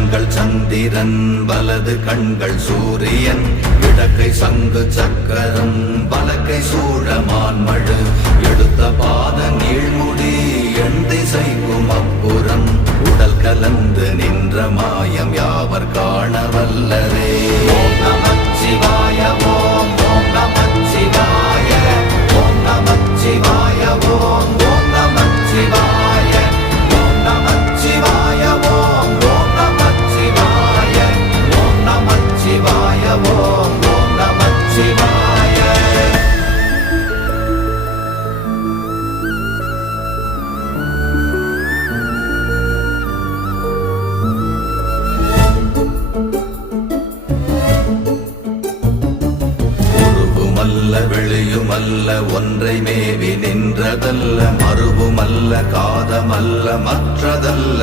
கண்கள் சந்திரன் வலது கண்கள் சூரியன் இடக்கை சங்கு சக்கரம் வலக்கை சூழமான்மழு எடுத்த பாத நீழ்முடி எண் திசைக்கும் அப்புறம் உடல் கலந்து நின்ற மாயம் யாவர் காண வல்லரே. ஓம் நமச்சிவாய ஓம் ஓம் நமச்சிவாய ஓம் நமச்சிவாய ஓம் ஓம் நமச்சிவாய ஓம் நமச்சிவாய ஓம் ஓம் நமச்சிவாய ஓம் நமச்சிவாய ஓம் ஓம் நமச்சிவாய. உருவுமல்ல வெளியுமல்ல ஒன்றை மேவி நின்றதல்ல மறுவுமல்ல காதமல்ல மற்றதல்ல